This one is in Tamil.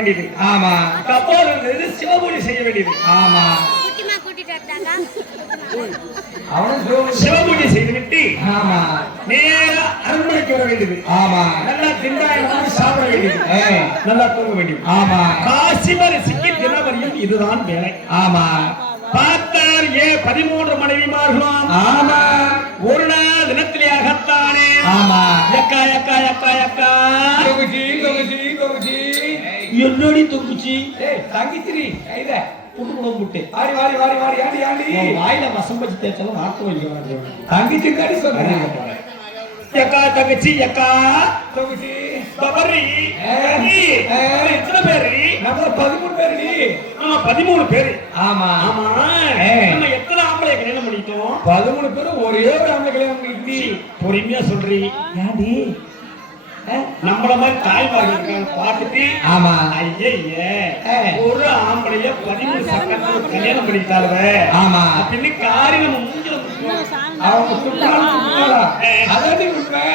வேண்டியது. ஆமா. கப்பல் இருந்தது சிவபூஜை செய்ய வேண்டியது. ஆமா. அவனும் சிவபூஜை செய்துவிட்டு ஆமா நேரா அரண்மனைக்கு வர வேண்டியது. ஆமா. நல்லா திண்டாயம் சாப்பிட வேண்டியது. நல்லா தூங்க வேண்டியது. ஆமா. காசிமரிசிக்கு தினவரியும் இதுதான் வேலை. ஆமா. பார்த்தார் 13 மனைவிமார்களும். ஆமா. ஒரு நாள் தினத்திலே அகத்தானே. ஆமா. எக்கா எக்கா எக்கா எக்கா தொகுச்சி தொகுச்சி தொகுச்சி என்னடி தொகுச்சி தங்கிச்சிரி கைத புட்டு குடம் புட்டு வாடி வாடி வாடி வாடி ஆடி ஆடி வாயில வசம் வச்சு தேய்ச்சாலும் நாட்டு வைக்க தங்கிச்சி கடி சொல்றேன். எக்கா தங்கச்சி எக்கா தொகுச்சி பபரி எத்தனை பேரு? நம்ம 13 பேருடி. ஆமா 13 பேரு. ஆமா ஆமா நம்ம எத்தனை ஆம்பளை கல்யாணம் பண்ணிட்டோம்? 13 பேரும் ஒரே ஒரு ஆம்பளை கல்யாணம் பண்ணிட்டு. பொறுமையா சொல்றீ ஏன்டி நம்மள மாதிரி தாய்மார்கள் இருக்காங்க பார்த்துட்டு. ஆமா ஐயே ஒரு ஆம்பளைய 13 சக்கரத்துல கல்யாணம் பண்ணிட்டாளுவ. ஆமா அப்படின்னு காரி நம்ம மூஞ்சில அவங்க சுட்டாலும் அதாவது உண்மை